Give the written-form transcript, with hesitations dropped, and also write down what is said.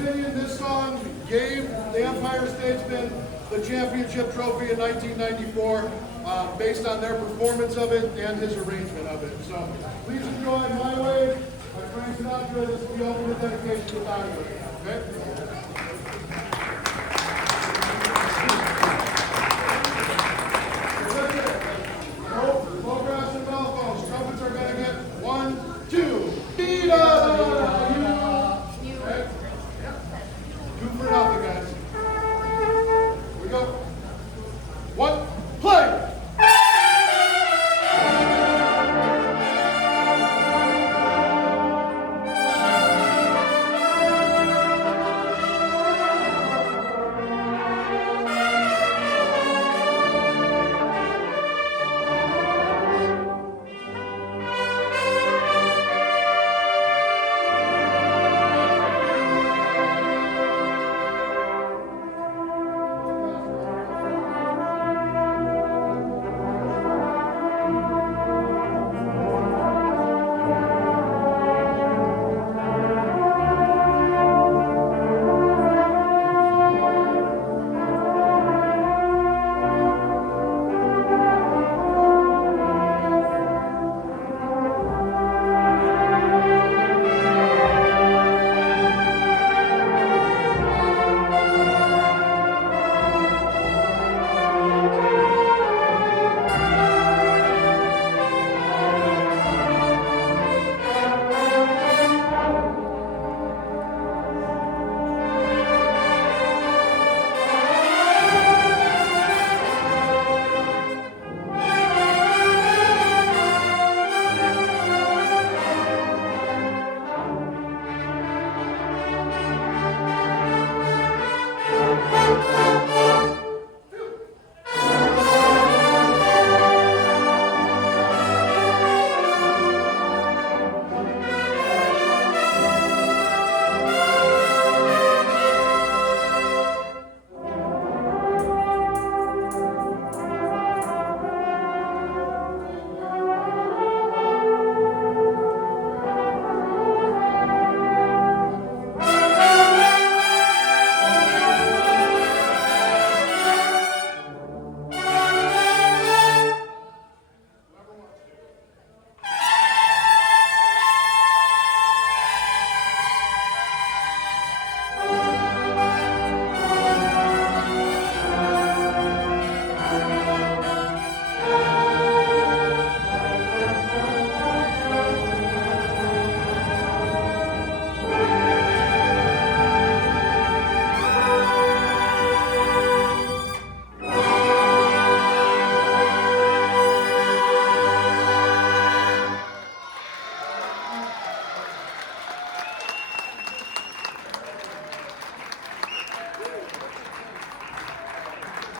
opinion, this song gave the Empire Statesmen the championship trophy in 1994 based on their performance of it and his arrangement of it. So please enjoy My Way by Frank Sinatra. This will be open to dedication to Donnie. Okay?